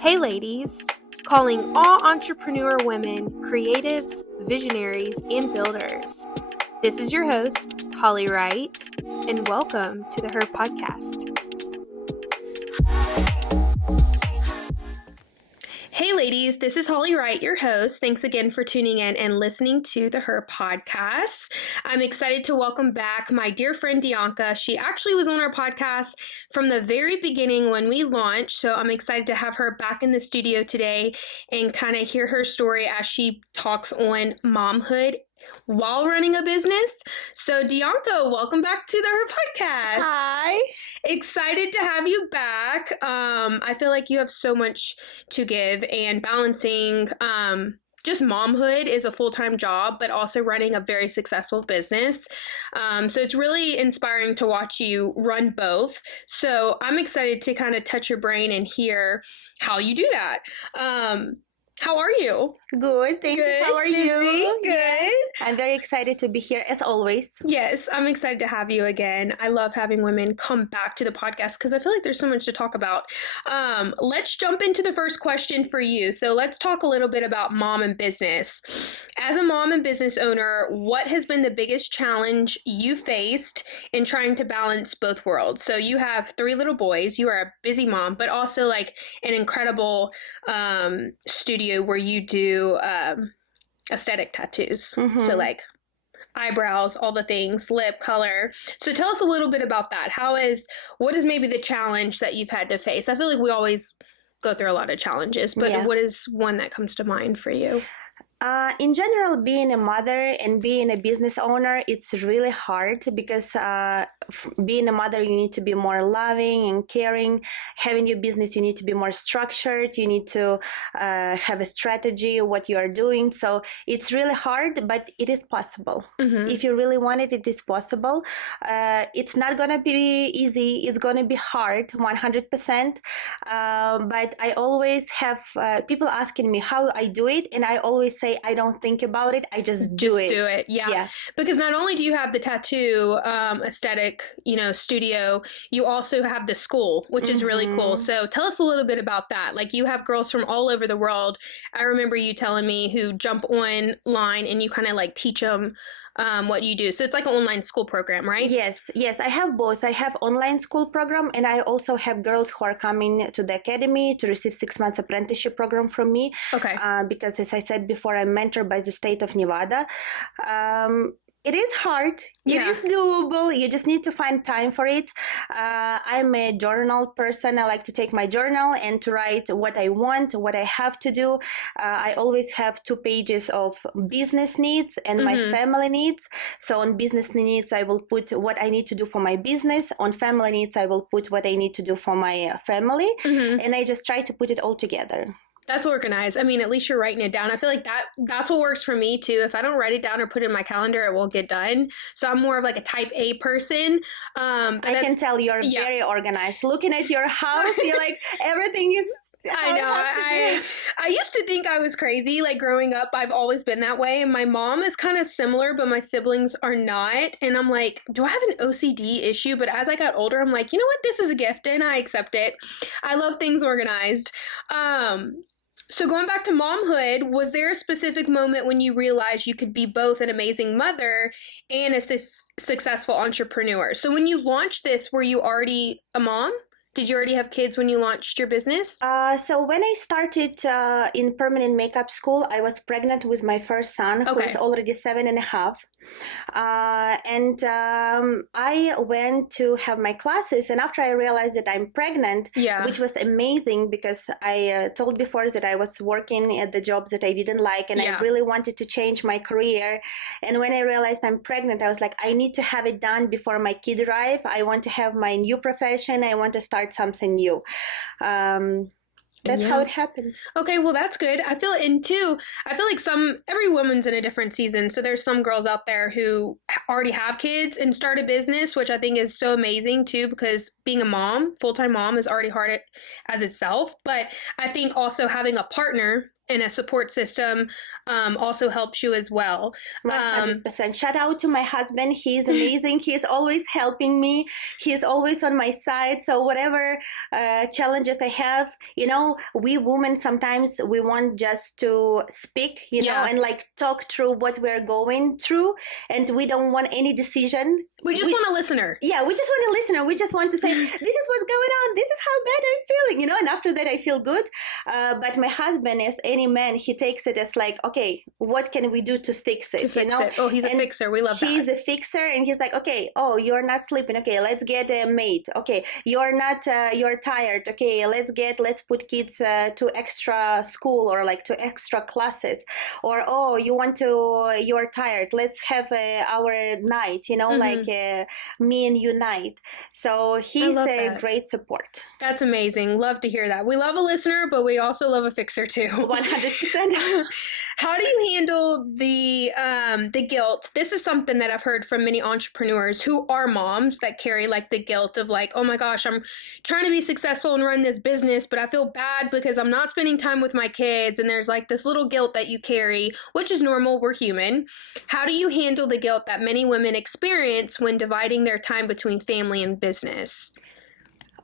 Hey ladies, calling all entrepreneur women, creatives, visionaries, and builders. This is your host, Holly Wright, and welcome to the Her Podcast. Hey ladies, this is Holly Wright, your host. Thanks again for tuning in and listening to the Her Podcast. I'm excited to welcome back my dear friend Dianka. She actually was on our podcast from the very beginning when we launched, so I'm excited to have her back in the studio today and kind of hear her story as she talks on momhood while running a business. So Dianka, welcome back to the Her Podcast. Hi. Excited to have you back. I feel like you have so much to give, and balancing just momhood is a full-time job, but also running a very successful business. So it's really inspiring to watch you run both. So I'm excited to kind of touch your brain and hear how you do that. How are you? Good, thank you. How are Busy? you? Good. Yeah. I'm very excited to be here as always. Yes, I'm excited to have you again. I love having women come back to the podcast because I feel like there's so much to talk about. Let's jump into the first question for you. So let's talk a little bit about mom and business. As a mom and business owner, what has been the biggest challenge you faced in trying to balance both worlds? So you have 3 little boys, you are a busy mom, but also like an incredible studio where you do aesthetic tattoos. Mm-hmm. So like eyebrows, all the things, lip color. So tell us a little bit about that. What is maybe the challenge that you've had to face? I feel like we always go through a lot of challenges, but what is one that comes to mind for you? In general, being a mother and being a business owner, it's really hard because being a mother, you need to be more loving and caring. Having your business, you need to be more structured. You need to have a strategy, what you are doing. So it's really hard, but it is possible. Mm-hmm. If you really want it, it is possible. It's not going to be easy. It's going to be hard, 100%. But I always have people asking me how I do it. And I always say, I don't think about it. I just do it. Yeah. Because not only do you have the tattoo aesthetic, studio, you also have the school, which is really cool. So tell us a little bit about that. Like you have girls from all over the world. I remember you telling me who jump online and you kind of like teach them what you do. So it's like an online school program, right? Yes. I have both. I have online school program and I also have girls who are coming to the academy to receive 6 months apprenticeship program from me. Okay. Because as I said before, I'm mentored by the state of Nevada. It is hard. It is doable. You just need to find time for it. I'm a journal person. I like to take my journal and to write what I want, what I have to do. I always have 2 pages of business needs and my family needs. So on business needs, I will put what I need to do for my business. On family needs, I will put what I need to do for my family. And I just try to put it all together. That's organized. I mean, at least you're writing it down. I feel like that's what works for me too. If I don't write it down or put it in my calendar, it won't get done. So I'm more of like a type A person. I can tell you're very organized. Looking at your house, you're like, everything is... I know. I used to think I was crazy. Like growing up, I've always been that way. And my mom is kind of similar, but my siblings are not. And I'm like, do I have an OCD issue? But as I got older, I'm like, you know what? This is a gift and I accept it. I love things organized. So going back to momhood, was there a specific moment when you realized you could be both an amazing mother and a successful entrepreneur? So when you launched this, were you already a mom? Did you already have kids when you launched your business? So when I started in permanent makeup school, I was pregnant with my first son, who was already 7.5. I went to have my classes, and after I realized that I'm pregnant, which was amazing because I told before that I was working at the jobs that I didn't like, and I really wanted to change my career. And when I realized I'm pregnant, I was like, I need to have it done before my kid arrive. I want to have my new profession. I want to start something new. That's how it happened. Okay, well, that's good. I feel like every woman's in a different season. So there's some girls out there who already have kids and start a business, which I think is so amazing too, because being a mom, full-time mom, is already hard as itself. But I think also having a partner and a support system also helps you as well. 100%. Shout out to my husband. He's amazing. He's always helping me. He's always on my side. So whatever challenges I have, we women sometimes we want just to speak, and like talk through what we're going through, and we don't want any decision. We just want a listener. Yeah, we just want a listener. We just want to say, this is what's going on. This is how bad I'm feeling, and after that I feel good. But my husband, as any man, he takes it as like, okay, what can we do to fix it? It. Oh, he's a fixer. We love that. He's a fixer, and he's like, okay, oh, you're not sleeping. Okay, let's get a maid. Okay, you're not, you're tired. Okay, let's put kids to extra school or like to extra classes. Or, oh, you're tired. Let's have our night, like me and you night. So he's a great support. That's amazing. Love to hear that. We love a listener, but we also love a fixer too. 100%. How do you handle the guilt? This is something that I've heard from many entrepreneurs who are moms that carry like the guilt of like, oh my gosh, I'm trying to be successful and run this business, but I feel bad because I'm not spending time with my kids. And there's like this little guilt that you carry, which is normal. We're human. How do you handle the guilt that many women experience when dividing their time between family and business?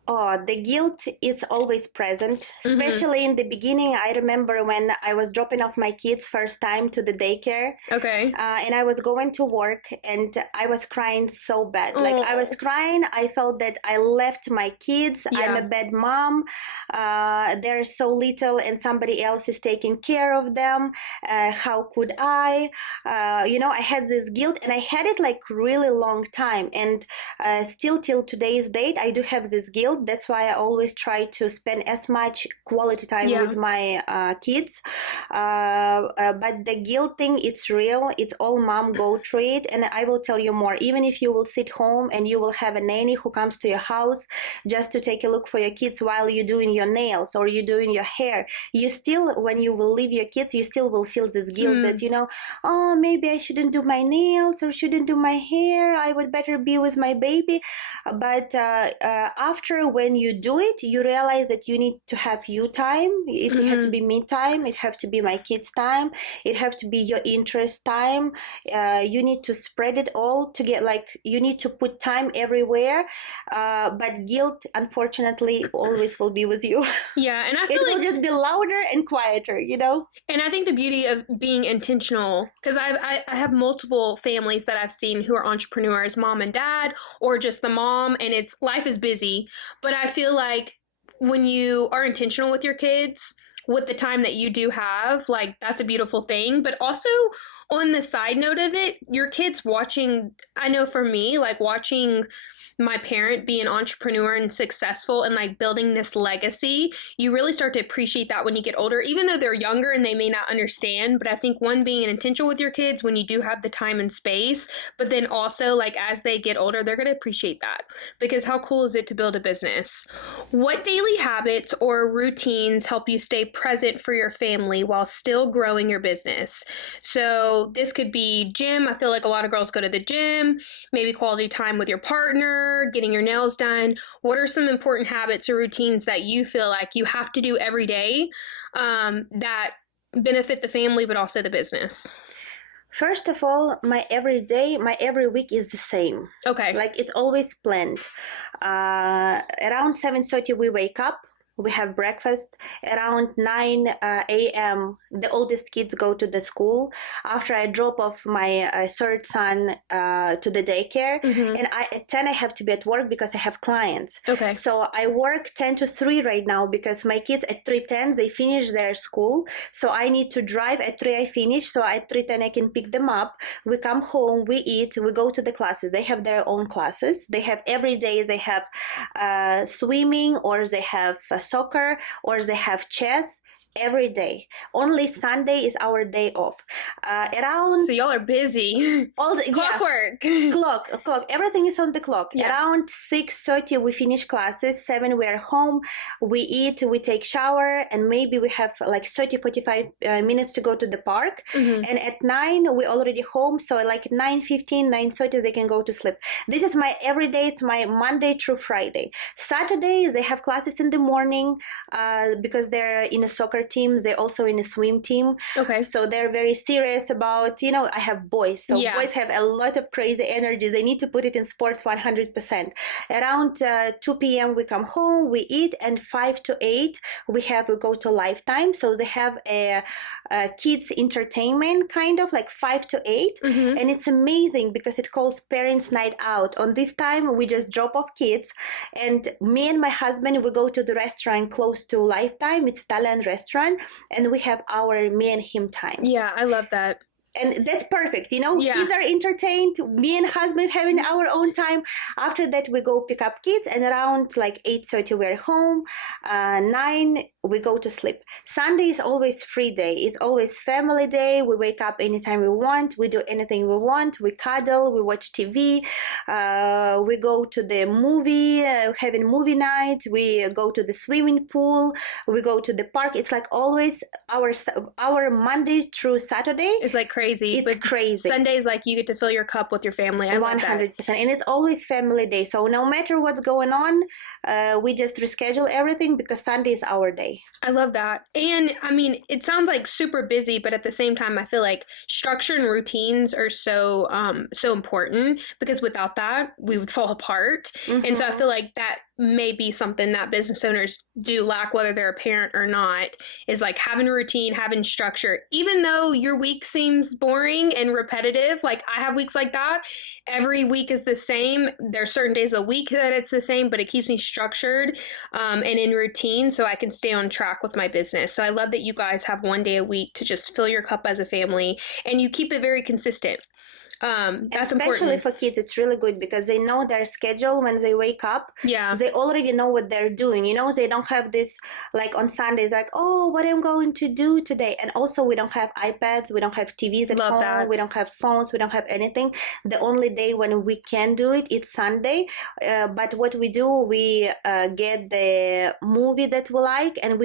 Oh, the guilt is always present, especially in the beginning. I remember when I was dropping off my kids first time to the daycare. Okay. And I was going to work and I was crying so bad. Like I was crying. I felt that I left my kids. Yeah. I'm a bad mom. They're so little and somebody else is taking care of them. How could I? I had this guilt and I had it like really long time. And still till today's date, I do have this guilt. That's why I always try to spend as much quality time with my kids. But the guilt thing, it's real. It's all mom go through it. And I will tell you more. Even if you will sit home and you will have a nanny who comes to your house just to take a look for your kids while you're doing your nails or you're doing your hair, you still, when you will leave your kids, you still will feel this guilt that, oh, maybe I shouldn't do my nails or shouldn't do my hair. I would better be with my baby. But after when you do it, you realize that you need to have you time. It have to be me time. It have to be my kids time. It have to be your interest time. You need to spread it all to get like, you need to put time everywhere. But guilt, unfortunately, always will be with you. Yeah. And I feel it will just be louder and quieter, And I think the beauty of being intentional, because I have multiple families that I've seen who are entrepreneurs, mom and dad, or just the mom, and it's life is busy. But I feel like when you are intentional with your kids, with the time that you do have, like that's a beautiful thing. But also on the side note of it, your kids watching, I know for me, like watching my parent be an entrepreneur and successful and like building this legacy, you really start to appreciate that when you get older, even though they're younger and they may not understand. But I think one, being intentional with your kids when you do have the time and space, but then also like as they get older, they're going to appreciate that, because how cool is it to build a business? What daily habits or routines help you stay present for your family while still growing your business? So this could be gym. I feel like a lot of girls go to the gym, maybe quality time with your partner, getting your nails done. What are some important habits or routines that you feel like you have to do every day that benefit the family but also the business? First of all, my every week is the same. Okay. Like it's always planned. Around 7:30 we wake up. We have breakfast. Around 9 a.m., the oldest kids go to the school. After I drop off my third son to the daycare, and at 10 I have to be at work because I have clients. Okay. So I work 10 to 3 right now because my kids at 3:10 they finish their school. So I need to drive at 3 I finish. So at 3:10 I can pick them up. We come home, we eat, we go to the classes. They have their own classes. They have every day. They have swimming or they have soccer or they have chess every day. Only Sunday is our day off. So y'all are busy. All the clockwork. Clock. Everything is on the clock. Yeah. Around 6:30 we finish classes. 7 we are home. We eat. We take shower, and maybe we have like 30-45 minutes to go to the park. And at 9 we already home. So like 9:15, 9:30 they can go to sleep. This is my everyday. It's my Monday through Friday. Saturdays they have classes in the morning because they're in a soccer team. They're also in a swim team. Okay. So they're very serious about, I have boys. So Yeah. boys have a lot of crazy energy. They need to put it in sports 100%. Around 2 p.m. we come home, we eat, and 5 to 8 we go to Lifetime. So they have a kids entertainment kind of like 5 to 8. Mm-hmm. And it's amazing because it calls Parents Night Out. On this time, we just drop off kids, and me and my husband, we go to the restaurant close to Lifetime. It's Italian restaurant, and we have our me and him time. Yeah, I love that. And that's perfect, Yeah. Kids are entertained, me and husband having our own time. After that, we go pick up kids, and around like 8:30 we're home. 9 we go to sleep. Sunday is always free day. It's always family day. We wake up anytime we want. We do anything we want. We cuddle. We watch TV. We go to the movie, having movie night. We go to the swimming pool. We go to the park. It's like always our Monday through Saturday. It's like crazy. It's crazy. Sundays, like you get to fill your cup with your family. I love that. 100%. And it's always family day. So no matter what's going on, we just reschedule everything because Sunday is our day. I love that. And I mean, it sounds like super busy, but at the same time, I feel like structure and routines are so important, because without that, we would fall apart. Mm-hmm. And so I feel like that may be something that business owners do lack, whether they're a parent or not, is like having a routine, having structure. Even though your week seems boring and repetitive, like I have weeks like that, every week is the same. There's certain days a week that it's the same, but it keeps me structured and in routine so I can stay on track with my business. So I love that you guys have one day a week to just fill your cup as a family, and you keep it very consistent. That's especially important. For kids, it's really good because they know their schedule when they wake up. Yeah, they already know what they're doing. They don't have this like on Sundays like, oh, what I'm going to do today. And also we don't have iPads, we don't have TVs at home, that. We don't have phones, we don't have anything. The only day when we can do it's Sunday. But what we do, we get the movie that we like, and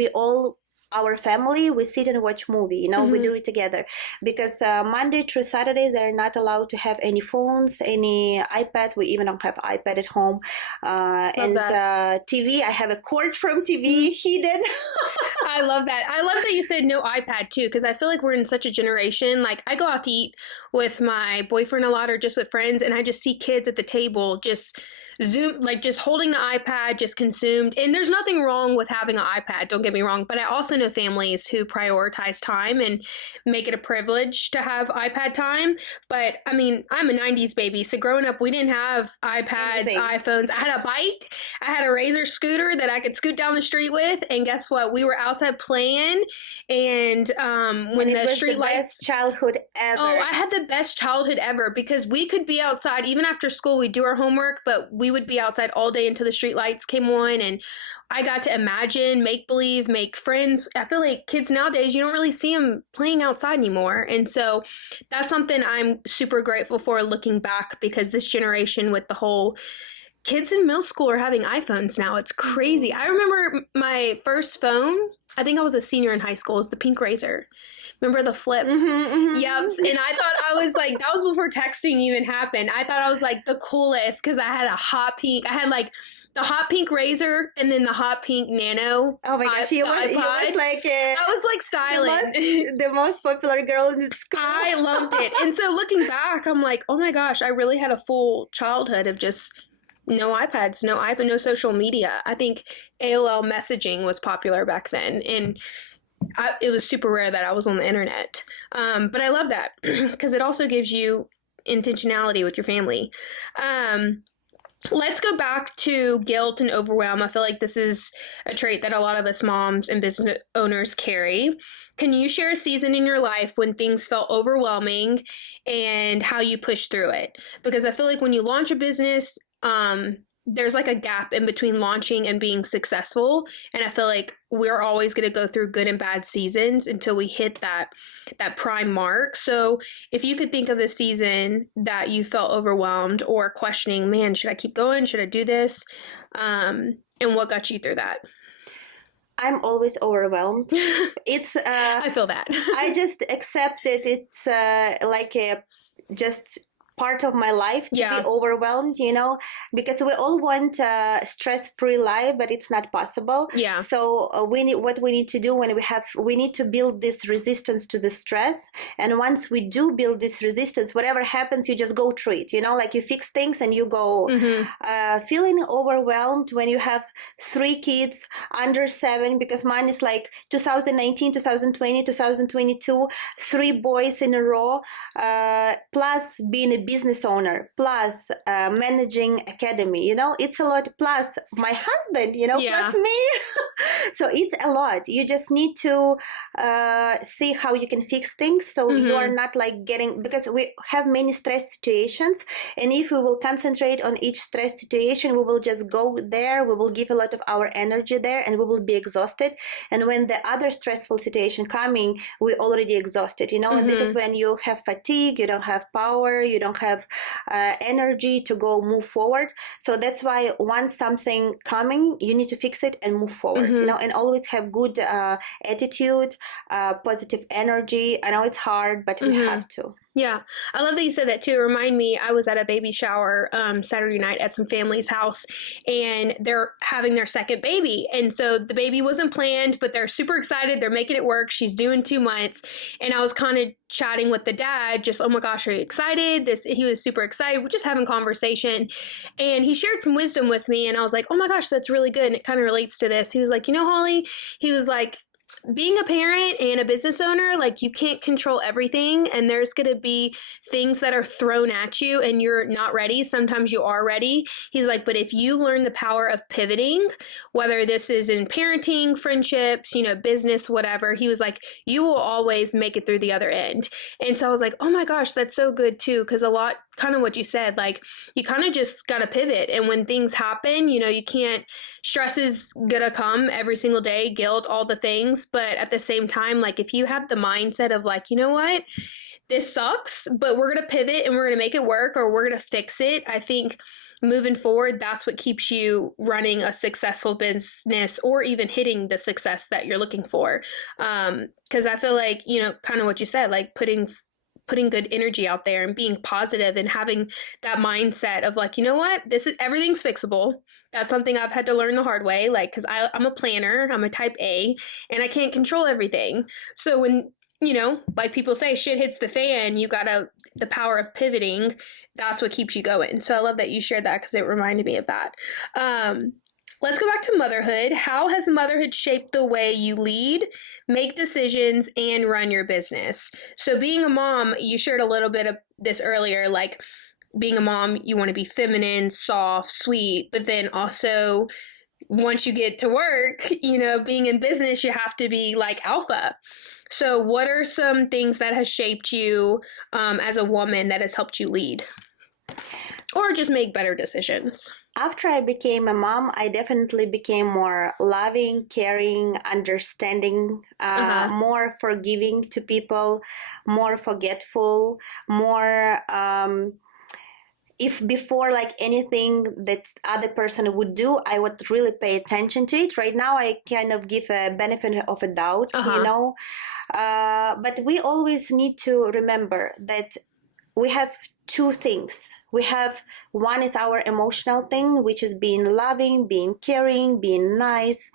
our family, we sit and watch movie, Mm-hmm. We do it together, because Monday through Saturday they're not allowed to have any phones, any iPads. We even don't have iPad at home. TV, I have a cord from TV hidden. I love that. I love that you said no iPad too, because I feel like we're in such a generation. Like I go out to eat with my boyfriend a lot, or just with friends, and I just see kids at the table just just holding the iPad, just consumed. And there's nothing wrong with having an iPad, don't get me wrong, but I also know families who prioritize time and make it a privilege to have iPad time. But I mean, I'm a 90s baby, so growing up we didn't have iPads, iPhones. I had a bike, I had a Razor scooter that I could scoot down the street with, and guess what, we were outside playing, and when the street lights, best childhood ever. Oh, I had the best childhood ever, because we could be outside even after school. We'd do our homework, but we would be outside all day until the street lights came on, and I got to imagine, make believe, make friends. I feel like kids nowadays, you don't really see them playing outside anymore. And so that's something I'm super grateful for looking back, because this generation with the whole kids in middle school are having iPhones now. It's crazy. I remember my first phone, I think I was a senior in high school, was the pink Razor. Remember the flip? Mm-hmm, mm-hmm. Yep. And I thought I was like, that was before texting even happened. I thought I was like the coolest because I had a hot pink. I had like the hot pink Razor and then the hot pink Nano. Oh my gosh, you was like I was like styling. The most popular girl in the school. I loved it. And so looking back, I'm like, oh my gosh, I really had a full childhood of just no iPads, no iPhone, no social media. I think AOL messaging was popular back then, and it was super rare that I was on the internet. But I love that because it also gives you intentionality with your family. Let's go back to guilt and overwhelm. I feel like this is a trait that a lot of us moms and business owners carry. Can you share a season in your life when things felt overwhelming and how you pushed through it? Because I feel like when you launch a business, there's like a gap in between launching and being successful. And I feel like we're always going to go through good and bad seasons until we hit that prime mark. So if you could think of a season that you felt overwhelmed or questioning, man, should I keep going? Should I do this? And what got you through that? I'm always overwhelmed. It's I feel that. I just accept it. It's like just part of my life to be Yeah. overwhelmed, because we all want a stress-free life, but it's not possible. Yeah. So what we need to do when we need to build this resistance to the stress. And once we do build this resistance, whatever happens, you just go through it, like you fix things and you go. Feeling overwhelmed when you have 3 kids under 7, because mine is like 2019, 2020, 2022, 3 boys in a row, plus being a business owner, plus managing academy, it's a lot, plus my husband, plus me. So it's a lot. You just need to see how you can fix things, so you are not like getting, because we have many stress situations, and if we will concentrate on each stress situation, we will just go there, we will give a lot of our energy there, and we will be exhausted. And when the other stressful situation coming, we already exhausted, and this is when you have fatigue, you don't have power, you don't have energy to go move forward. So that's why once something coming, you need to fix it and move forward, and always have good attitude, positive energy. I know it's hard, but we have to. Yeah. I love that you said that too. It reminded me, I was at a baby shower Saturday night at some family's house, and they're having their second baby. And so the baby wasn't planned, but they're super excited. They're making it work. She's doing 2 months. And I was kind of chatting with the dad, just, oh my gosh, are you excited? He was super excited. We're just having conversation. And he shared some wisdom with me. And I was like, oh my gosh, that's really good. And it kind of relates to this. He was like, Holly, he was like, being a parent and a business owner, like, you can't control everything, and there's going to be things that are thrown at you and you're not ready. Sometimes you are ready. He's like, but if you learn the power of pivoting, whether this is in parenting, friendships, business, whatever, he was like, you will always make it through the other end. And so I was like, oh my gosh, that's so good too. Because a lot, kind of what you said, like, you kind of just got to pivot. And when things happen, you can't, stress is going to come every single day, guilt, all the things. But at the same time, like, if you have the mindset of like, you know what, this sucks, but we're going to pivot and we're going to make it work, or we're going to fix it. I think moving forward, that's what keeps you running a successful business, or even hitting the success that you're looking for. Because I feel like, kind of what you said, like putting good energy out there and being positive and having that mindset of like, you know what, everything's fixable. That's something I've had to learn the hard way, like, because I'm a planner, I'm a type A, and I can't control everything. So when, like people say, shit hits the fan, the power of pivoting, that's what keeps you going. So I love that you shared that, because it reminded me of that. Let's go back to motherhood. How has motherhood shaped the way you lead, make decisions, and run your business? So being a mom, you shared a little bit of this earlier, like, being a mom, you want to be feminine, soft, sweet, but then also once you get to work, being in business, you have to be like alpha. So what are some things that has shaped you as a woman that has helped you lead? Or just make better decisions? After I became a mom, I definitely became more loving, caring, understanding, more forgiving to people, more forgetful, more... if before, like, anything that other person would do, I would really pay attention to it. Right now, I kind of give a benefit of a doubt, but we always need to remember that we have 2 things. We have, one is our emotional thing, which is being loving, being caring, being nice,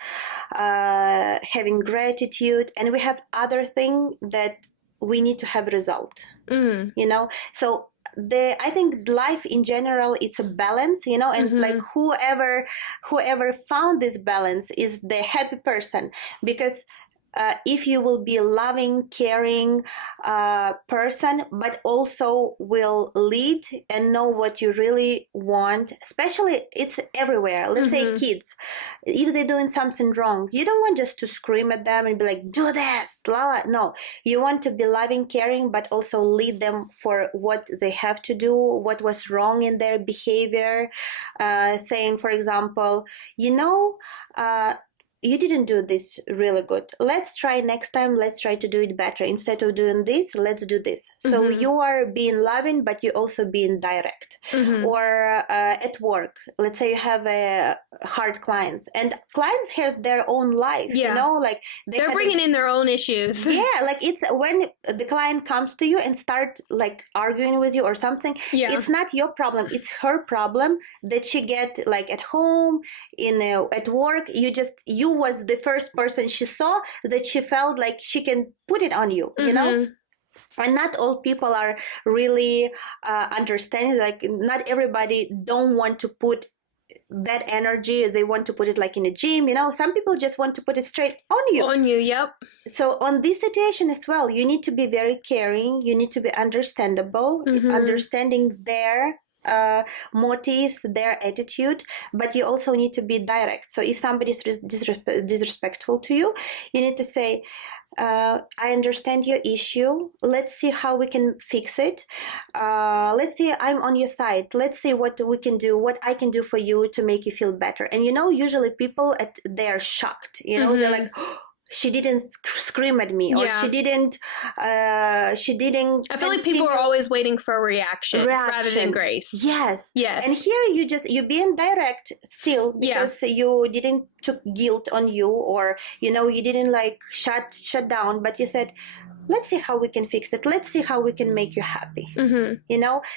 having gratitude. And we have other thing that we need to have result, So I think life in general, it's a balance, and like whoever found this balance is the happy person, because if you will be a loving, caring person, but also will lead and know what you really want, especially it's everywhere. Let's say kids, if they're doing something wrong, you don't want just to scream at them and be like, do this, la la. No, you want to be loving, caring, but also lead them for what they have to do, what was wrong in their behavior. Saying, for example, you didn't do this really good. Let's try next time. Let's try to do it better. Instead of doing this, let's do this. So you are being loving, but you also being direct. Or at work, let's say you have hard clients, and clients have their own life. Like they're bringing in their own issues. Yeah, like it's when the client comes to you and start like arguing with you or something. It's not your problem. It's her problem that she get like at home, at work. You was the first person she saw that she felt like she can put it on you. You know. And not all people are really understanding. Like not everybody don't want to put that energy as they want to put it like in a gym. Some people just want to put it straight on you. Yep. So on this situation as well, you need to be very caring. You need to be understandable, understanding their motives, their attitude, but you also need to be direct. So if somebody is disrespectful to you, you need to say, I understand your issue. Let's see how we can fix it. Let's see, I'm on your side. Let's see what we can do, what I can do for you to make you feel better. And usually people they're shocked. They're like, oh, she didn't scream at me, or she didn't. I feel like people are always waiting for a reaction rather than grace. Yes. And here you're being direct still, because you didn't took guilt on you, or you didn't like shut down, but you said, let's see how we can fix it. Let's see how we can make you happy.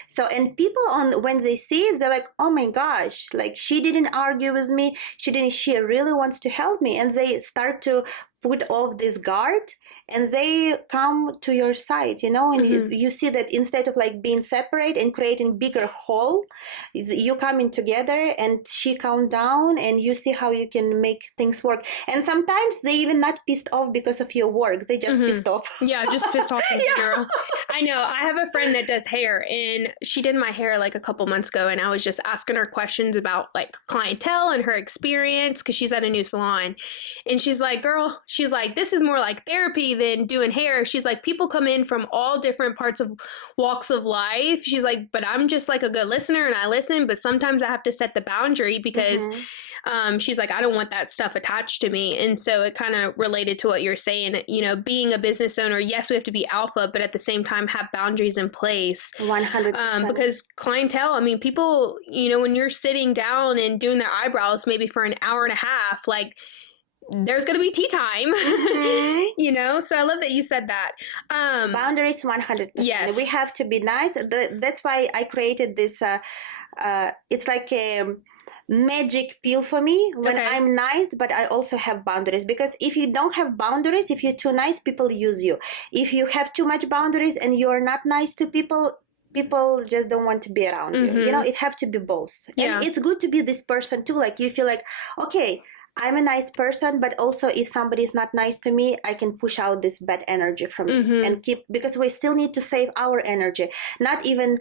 So, and people when they see it, they're like, oh my gosh, like she didn't argue with me. She really wants to help me. And they start to put off this guard, and they come to your side, and you see that instead of like being separate and creating bigger hole, you come in together, and she calm down, and you see how you can make things work. And sometimes they even not pissed off because of your work. They just pissed off. Just pissed off at the girl. I know. I have a friend that does hair, and she did my hair like a couple months ago, and I was just asking her questions about like clientele and her experience, because she's at a new salon. And she's like, girl, she's like, this is more like therapy than doing hair. She's like, people come in from all different parts of walks of life. She's like, but I'm just like a good listener, and I listen, but sometimes I have to set the boundary because she's like, I don't want that stuff attached to me. And so it kind of related to what you're saying, being a business owner, yes, we have to be alpha, but at the same time have boundaries in place. 100%. Because clientele, I mean, people, when you're sitting down and doing their eyebrows maybe for an hour and a half, like there's going to be tea time, so I love that you said that. Boundaries 100%. Yes. We have to be nice. That's why I created this, it's like a magic pill for me when I'm nice, but I also have boundaries. Because if you don't have boundaries, if you're too nice, people use you. If you have too much boundaries and you're not nice to people just don't want to be around you. It have to be both. And it's good to be this person too. Like you feel like, okay, I'm a nice person, but also if somebody is not nice to me, I can push out this bad energy from me and because we still need to save our energy. Not even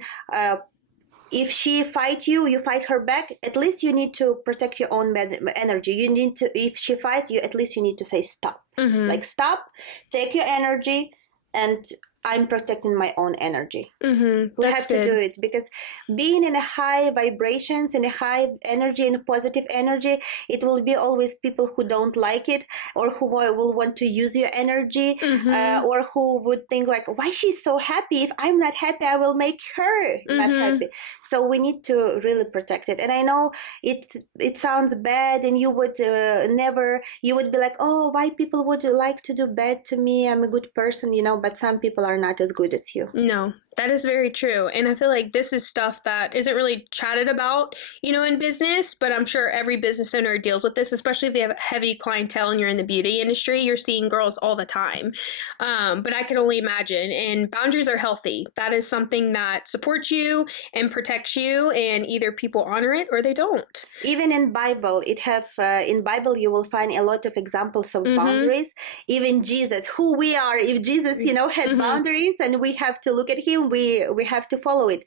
if she fight you, you fight her back. At least you need to protect your own energy. You need to, if she fights you, at least you need to say stop. Like stop, take your energy, and I'm protecting my own energy. We have to do it, because being in a high vibrations, in a high energy, in a positive energy, it will be always people who don't like it, or who will want to use your energy, or who would think like, why she's so happy? If I'm not happy, I will make her not happy. So we need to really protect it. And I know it sounds bad, and you would you would be like, oh, why people would like to do bad to me? I'm a good person, but some people are not as good as you. No, that is very true. And I feel like this is stuff that isn't really chatted about, in business, but I'm sure every business owner deals with this, especially if you have heavy clientele and you're in the beauty industry. You're seeing girls all the time. But I can only imagine. And boundaries are healthy. That is something that supports you and protects you, and either people honor it or they don't. Even in Bible, in Bible you will find a lot of examples of boundaries. Even Jesus, who we are, if Jesus, had boundaries, and we have to look at him, system, we have to follow it.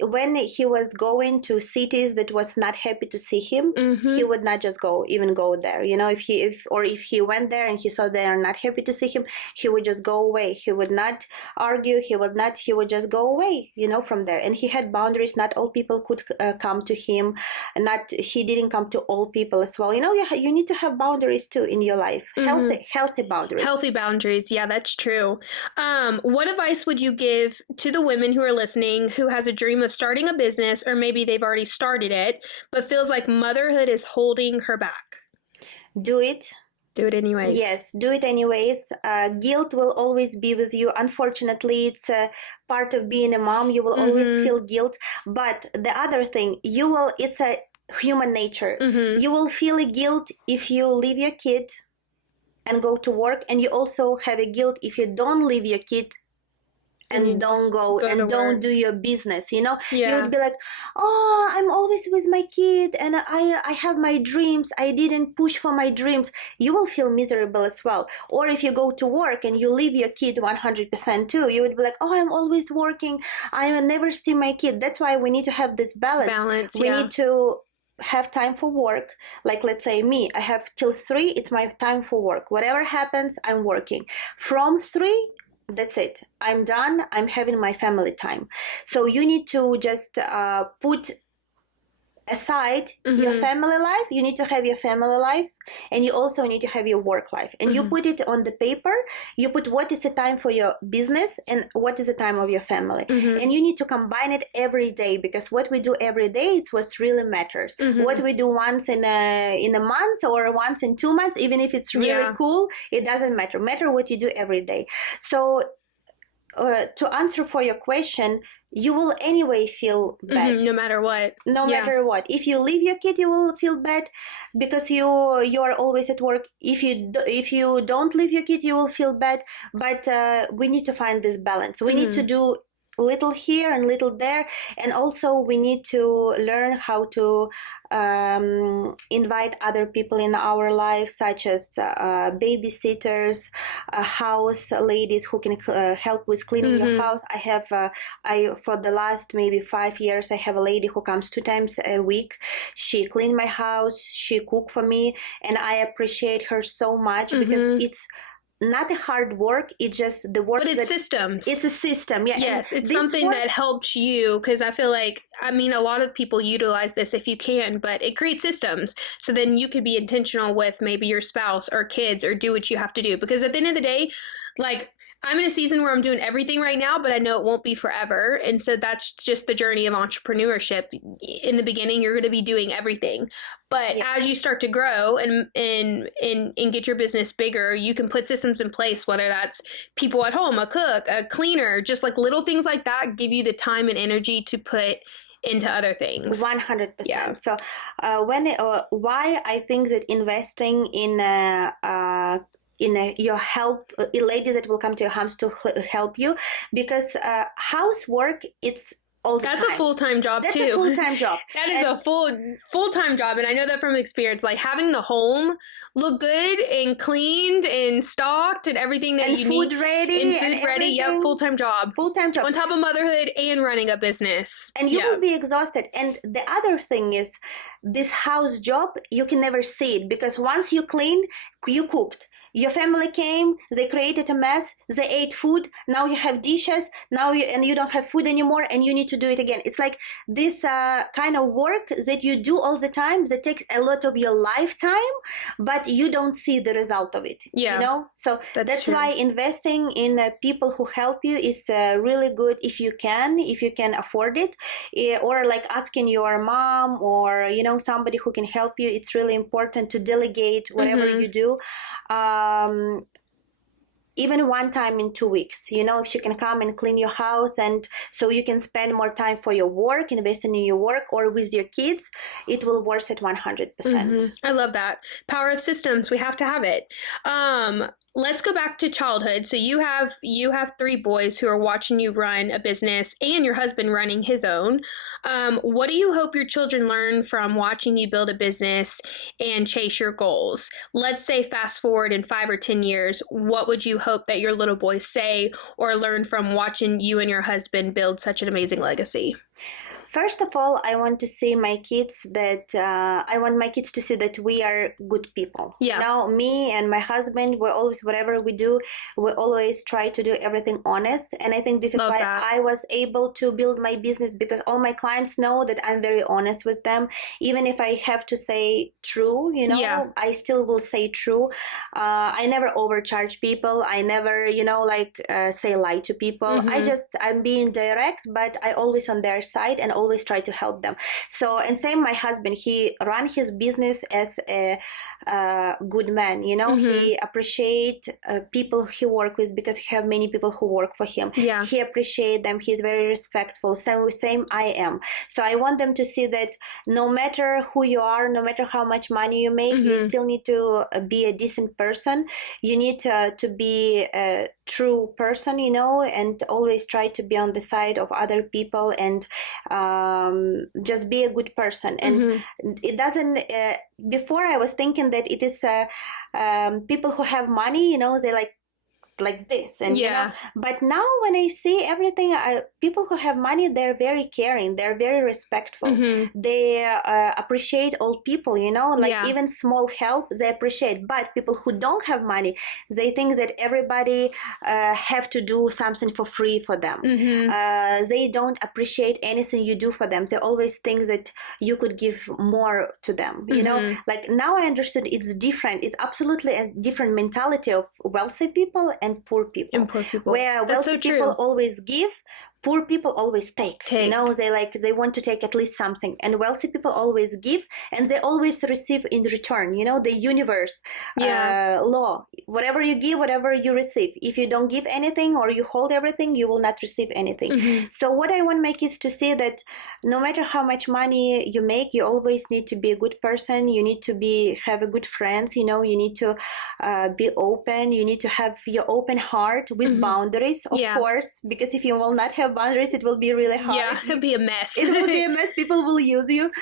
When he was going to cities that was not happy to see him, he would not just even go there. If he went there and he saw they are not happy to see him, he would just go away. He would not argue. He would just go away, from there. And he had boundaries. Not all people could come to him. He didn't come to all people as well. You need to have boundaries too in your life. Healthy boundaries. Healthy boundaries. Yeah, that's true. What advice would you give to the women who are listening who has a dream of starting a business, or maybe they've already started it, but feels like motherhood is holding her back? Do it. Do it anyways. Yes, do it anyways. Guilt will always be with you. Unfortunately, it's a part of being a mom. You will always feel guilt. But the other thing, it's a human nature. You will feel a guilt if you leave your kid and go to work. And you also have a guilt if you don't leave your kid and don't go and don't do your business. You would be like, oh, I'm always with my kid and I have my dreams. I didn't push for my dreams. You will feel miserable as well. Or if you go to work and you leave your kid 100% too, you would be like, oh, I'm always working. I will never see my kid. That's why we need to have this balance. We need to have time for work. Like, let's say me, I have till 3, it's my time for work. Whatever happens, I'm working. From 3, that's it. I'm done. I'm having my family time. So you need to just put aside your family life. You need to have your family life, and you also need to have your work life. And you put it on the paper. You put what is the time for your business and what is the time of your family. And you need to combine it every day, because what we do every day is what really matters. What we do once in a month or once in 2 months, even if it's really cool, it doesn't matter. Matter what you do every day. So to answer for your question, you will anyway feel bad. No matter what. No matter what. If you leave your kid, you will feel bad because you are always at work. If you don't leave your kid, you will feel bad. But we need to find this balance. We need to do little here and little there, and also we need to learn how to invite other people in our life, such as babysitters, house ladies who can help with cleaning your house. I for the last maybe 5 years, I have a lady who comes 2 times a week. She clean my house, she cook for me, and I appreciate her so much because it's not a hard work. It's just the work. But it's systems. It's a system. Yeah. Yes. It's something that helps you, because I feel like, a lot of people utilize this if you can, but it creates systems. So then you could be intentional with maybe your spouse or kids, or do what you have to do. Because at the end of the day, like, I'm in a season where I'm doing everything right now, but I know it won't be forever. And so that's just the journey of entrepreneurship. In the beginning, you're going to be doing everything. But as you start to grow and get your business bigger, you can put systems in place, whether that's people at home, a cook, a cleaner, just like little things like that give you the time and energy to put into other things. 100%. Yeah. So why I think that investing in your help, ladies that will come to your house to help you, because housework, it's all the time. That's a full-time job too. That's a full-time job. That is a full-time job, and I know that from experience. Like, having the home look good and cleaned and stocked and everything that you need, and food ready. Yeah, full-time job. Full-time job on top of motherhood and running a business. And you will be exhausted. And the other thing is, this house job, you can never see it, because once you cleaned, you cooked. Your family came, they created a mess, they ate food, now you have dishes, and you don't have food anymore, and you need to do it again. It's like this kind of work that you do all the time that takes a lot of your lifetime, but you don't see the result of it. So that's why investing in people who help you is really good if you can afford it, or like asking your mom or somebody who can help you. It's really important to delegate whatever you do. Even one time in 2 weeks, if she can come and clean your house, and so you can spend more time for your work, investing in your work or with your kids, it will worth it 100%. I love that. Power of systems. We have to have it. let's go back to childhood. So you have three boys who are watching you run a business and your husband running his own. What do you hope your children learn from watching you build a business and chase your goals? Let's say fast forward in 5 or 10 years, what would you hope that your little boys say or learn from watching you and your husband build such an amazing legacy? First of all, I want to see my kids that I want my kids to see that we are good people. Yeah. Now, me and my husband, we always, whatever we do, we always try to do everything honest. And I think this is Love why that. I was able to build my business, because all my clients know that I'm very honest with them. Even if I have to say true, Yeah. I still will say true. I never overcharge people. I never, say lie to people. I'm being direct, but I always on their side and always try to help them. So, and same my husband, he run his business as a good man. He appreciate people he work with, because he have many people who work for him. Yeah. He appreciate them. He's very respectful. Same I am. So I want them to see that no matter who you are, no matter how much money you make, you still need to be a decent person. You need to be a true person, and always try to be on the side of other people, and just be a good person. And it doesn't before I was thinking that it is people who have money, they like this, and but now when I see everything, people who have money, they're very caring, they're very respectful. They appreciate all people, even small help they appreciate. But people who don't have money, they think that everybody have to do something for free for them. They don't appreciate anything you do for them. They always think that you could give more to them. Like now I understood it's different. It's absolutely a different mentality of wealthy people and poor people. Where That's wealthy so people true. always give, poor people always take. They want to take at least something, and wealthy people always give, and they always receive in return. The universe law: whatever you give, whatever you receive. If you don't give anything or you hold everything, you will not receive anything. So what I want my kids to see, that no matter how much money you make, you always need to be a good person. You need to have a good friends. You need to be open. You need to have your open heart with boundaries, of course, because if you will not have boundaries, it will be really hard. Yeah, it'll be a mess. It will be a mess. People will use you.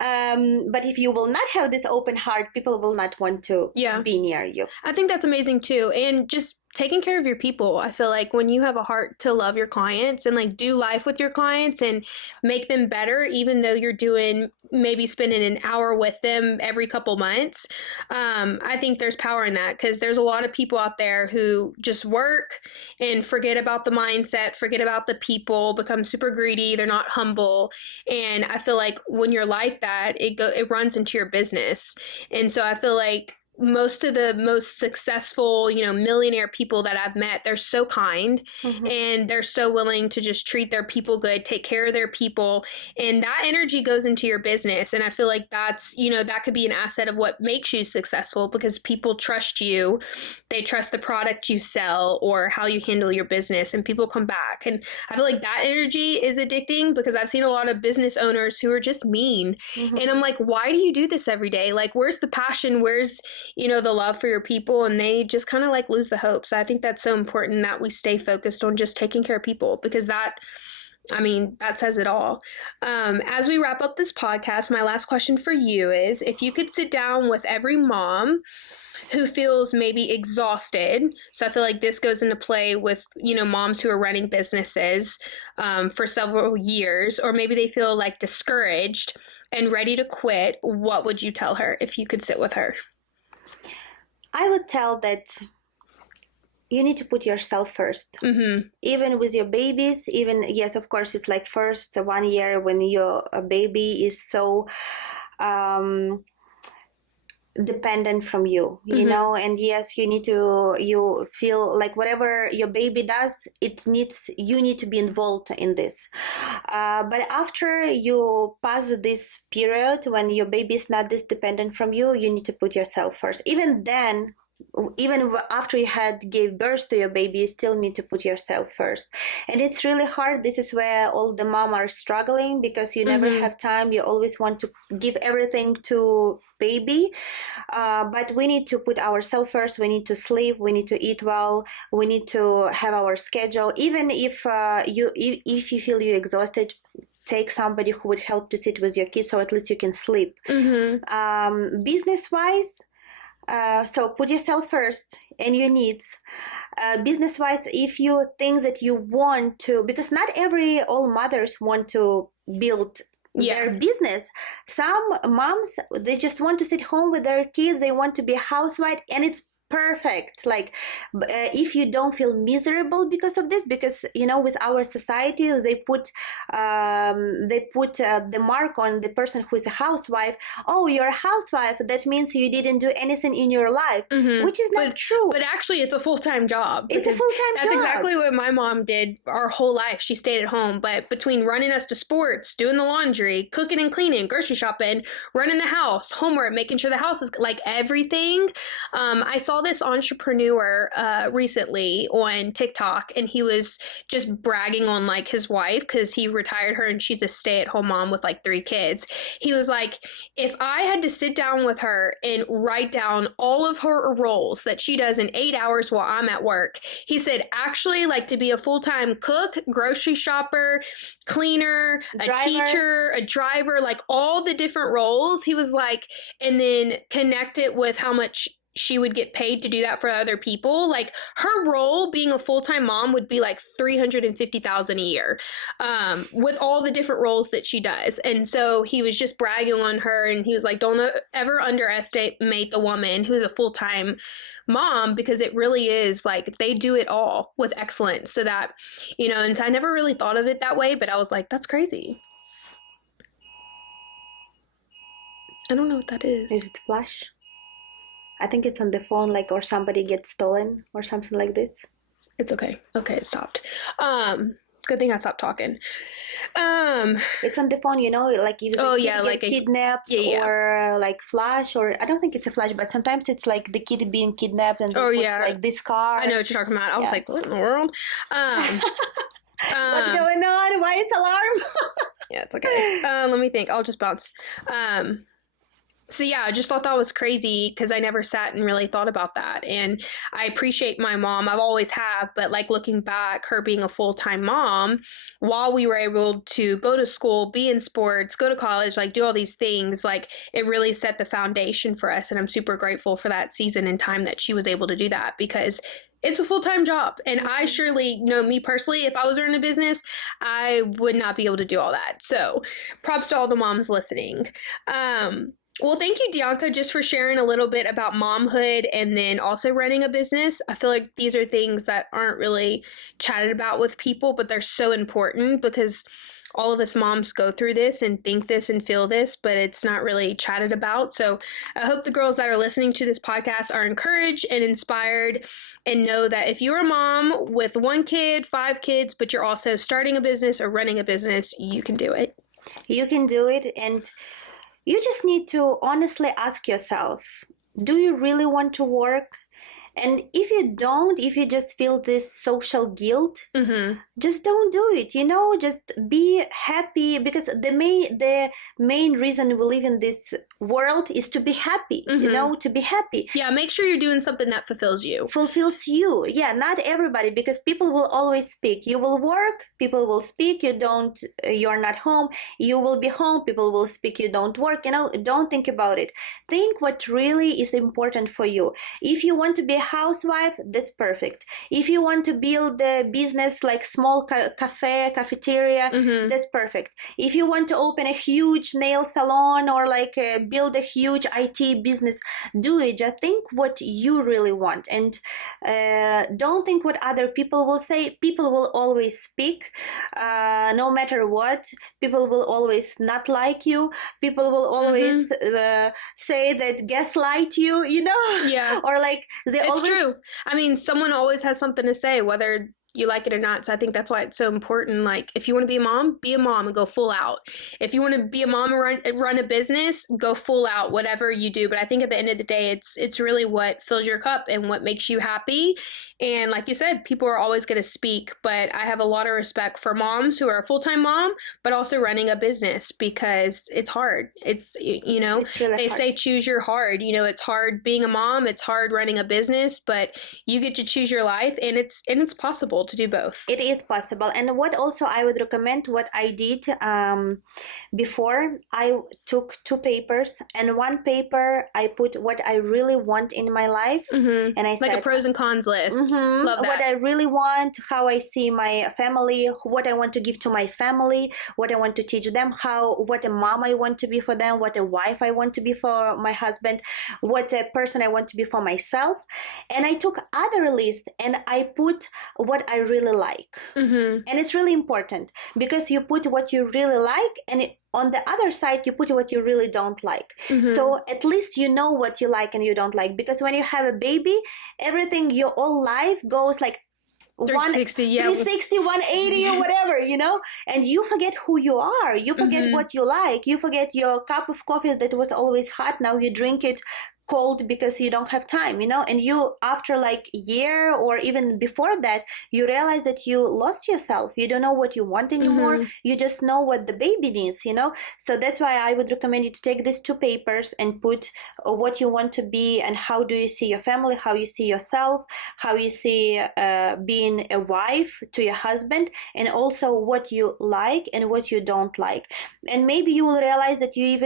But if you will not have this open heart, people will not want to be near you. I think that's amazing too. And just taking care of your people. I feel like when you have a heart to love your clients and like do life with your clients and make them better, even though you're doing maybe spending an hour with them every couple months, I think there's power in that, because there's a lot of people out there who just work and forget about the mindset, forget about the people, become super greedy. They're not humble. And I feel like when you're like that, it runs into your business. And so I feel like most of the most successful, millionaire people that I've met, they're so kind and they're so willing to just treat their people good, take care of their people. And that energy goes into your business. And I feel like that's, that could be an asset of what makes you successful, because people trust you. They trust the product you sell or how you handle your business, and people come back. And I feel like that energy is addicting, because I've seen a lot of business owners who are just mean. And I'm like, why do you do this every day? Like, where's the passion? Where's the love for your people? And they just kind of like lose the hope. So I think that's so important that we stay focused on just taking care of people, because that says it all. As we wrap up this podcast, my last question for you is, if you could sit down with every mom who feels maybe exhausted. So I feel like this goes into play with, moms who are running businesses for several years, or maybe they feel like discouraged and ready to quit. What would you tell her if you could sit with her? I would tell that you need to put yourself first. Even with your babies, yes, of course, it's like first 1 year when your baby is so dependent from you, and yes, you feel like whatever your baby does, you need to be involved in this. But after you pass this period when your baby is not this dependent from you, you need to put yourself first. Even then, even after you had gave birth to your baby, you still need to put yourself first. And it's really hard. This is where all the mom are struggling, because you never Mm-hmm. have time. You always want to give everything to baby, but we need to put ourselves first. We need to sleep, we need to eat well, we need to have our schedule. Even if if you feel you exhausted, take somebody who would help to sit with your kids, so at least you can sleep. Mm-hmm. Business wise, so put yourself first and your needs. Business wise, if you think that you want to, because not all mothers want to build their business. Some moms, they just want to sit home with their kids, they want to be a housewife, and it's perfect. Like, if you don't feel miserable because of this, because with our society, they put the mark on the person who is a housewife. Oh, you're a housewife, that means you didn't do anything in your life. Mm-hmm. Which is not true. But actually, it's a full-time job. It's a full-time That's job. exactly what my mom did our whole life. She stayed at home, but between running us to sports, doing the laundry, cooking and cleaning, grocery shopping, running the house, homework, making sure the house is like everything. I saw this entrepreneur recently on TikTok, and he was just bragging on like his wife, because he retired her and she's a stay-at-home mom with like 3 kids. He was like, if I had to sit down with her and write down all of her roles that she does in 8 hours while I'm at work, he said, actually, like, to be a full-time cook, grocery shopper, cleaner, a teacher, a driver, like all the different roles, he was like, and then connect it with how much she would get paid to do that for other people. Like, her role being a full-time mom would be like $350,000 a year, with all the different roles that she does. And so he was just bragging on her, and he was like, don't ever underestimate the woman who is a full-time mom, because it really is like they do it all with excellence. So that, and I never really thought of it that way, but I was like, that's crazy. I don't know what that is. Is it flash? I think it's on the phone, like, or somebody gets stolen or something like this. It's okay. Okay, it stopped. Good thing I stopped talking. It's on the phone, like if the kid like get kidnapped, or like flash, or I don't think it's a flash, but sometimes it's like the kid being kidnapped and they put like this car. I know what you're talking about. I was like, what in the world? What's going on? Why is alarm? Yeah, it's okay. Let me think. I'll just bounce. So yeah, I just thought that was crazy, because I never sat and really thought about that. And I appreciate my mom. I've always have, but like looking back, her being a full-time mom while we were able to go to school, be in sports, go to college, like do all these things, like it really set the foundation for us. And I'm super grateful for that season and time that she was able to do that, because it's a full-time job. And I surely know, me personally, if I was running a business, I would not be able to do all that. So props to all the moms listening. Well, thank you, Dianka, just for sharing a little bit about momhood and then also running a business. I feel like these are things that aren't really chatted about with people, but they're so important, because all of us moms go through this and think this and feel this, but it's not really chatted about. So I hope the girls that are listening to this podcast are encouraged and inspired, and know that if you're a mom with 1 kid, 5 kids, but you're also starting a business or running a business, you can do it. You can do it. And you just need to honestly ask yourself, do you really want to work? And if you don't, if you just feel this social guilt, just don't do it. Just be happy, because the main reason we live in this world is to be happy. To be happy. Yeah, make sure you're doing something that fulfills you. Yeah, not everybody, because people will always speak. You will work, people will speak. You're not home. You will be home, people will speak. You don't work. Don't think about it. Think what really is important for you. If you want to be a housewife, that's perfect. If you want to build a business like small cafeteria, that's perfect. If you want to open a huge nail salon, or like build a huge IT business, do it. Just think what you really want, and don't think what other people will say. People will always speak, no matter what. People will always not like you. People will always say that gaslight you, Yeah. or like they It's true. I mean, someone always has something to say, whether you like it or not. So I think that's why it's so important. Like, if you want to be a mom and go full out. If you want to be a mom and run a business, go full out, whatever you do. But I think at the end of the day, it's really what fills your cup and what makes you happy. And like you said, people are always going to speak, but I have a lot of respect for moms who are a full-time mom, but also running a business, because it's hard. It's, you know, It's really they hard. say choose your hard. You know, it's hard being a mom, it's hard running a business, but you get to choose your life, and it's possible to do both. It is possible. And what also I would recommend, what I did before, I took two papers, and one paper I put what I really want in my life. Mm-hmm. And I Like said, a pros and cons list. Love that. what I really want, how I see my family, what I want to give to my family, what I want to teach them, what a mom I want to be for them, what a wife I want to be for my husband, what a person I want to be for myself. And I took other list and I put what I really like. Mm-hmm. And it's really important, because you put what you really like, and on the other side you put what you really don't like. Mm-hmm. So at least you know what you like and you don't like, because when you have a baby, everything, your whole life goes like 360, yeah. 360, 180 or whatever, you know, and you forget who you are. You forget what you like. You forget your cup of coffee that was always hot. Now you drink it cold because you don't have time, you know, and you, after like a year or even before that, you realize that you lost yourself. You don't know what you want anymore. You just know what the baby needs, you know. So that's why I would recommend you to take these two papers and put what you want to be, and how do you see your family, how you see yourself, how you see being a wife to your husband, and also what you like and what you don't like. And maybe you will realize that you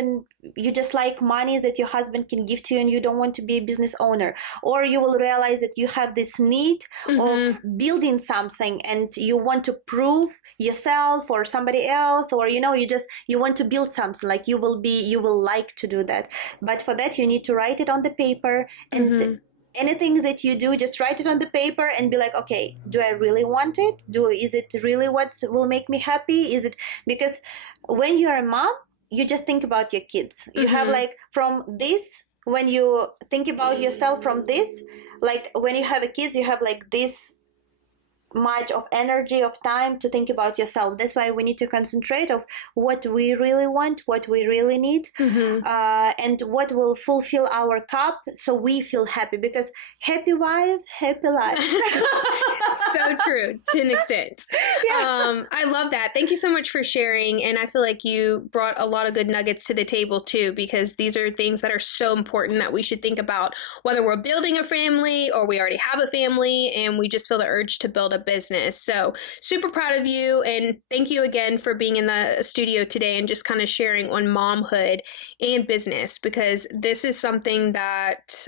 just like money that your husband can give to you, and you don't want to be a business owner. Or you will realize that you have this need of building something, and you want to prove yourself or somebody else, or, you know, you want to build something, like you will like to do that. But for that, you need to write it on the paper, and anything that you do, just write it on the paper and be like, okay, do I really want it? Is it really what will make me happy? Is it, because when you're a mom, you just think about your kids. You have like, from this, when you think about yourself from this, like when you have a kids, you have like this much of energy, of time to think about yourself. That's why we need to concentrate of what we really want, what we really need, and what will fulfill our cup, so we feel happy, because happy wife, happy life. So true, to an extent. I love that. Thank you so much for sharing, and I feel like you brought a lot of good nuggets to the table too, because these are things that are so important that we should think about, whether we're building a family or we already have a family and we just feel the urge to build a business. So super proud of you, and thank you again for being in the studio today and just kind of sharing on momhood and business, because this is something that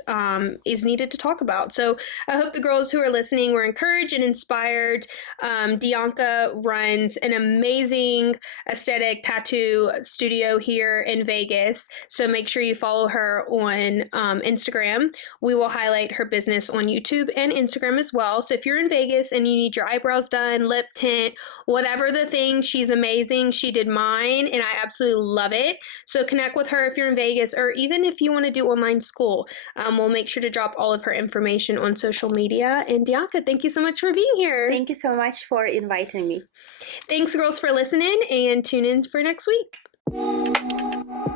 is needed to talk about. So I hope the girls who are listening were encouraged and inspired. Dianka runs an amazing aesthetic tattoo studio here in Vegas, so make sure you follow her on Instagram. We will highlight her business on YouTube and Instagram as well. So if you're in Vegas and you need your eyebrows done, lip tint, whatever the thing, she's amazing. She did mine and I absolutely love it. So connect with her if you're in Vegas, or even if you want to do online school. We'll make sure to drop all of her information on social media. And Dianka, thank you so much for being here. Thank you so much for inviting me. Thanks, girls, for listening, and tune in for next week.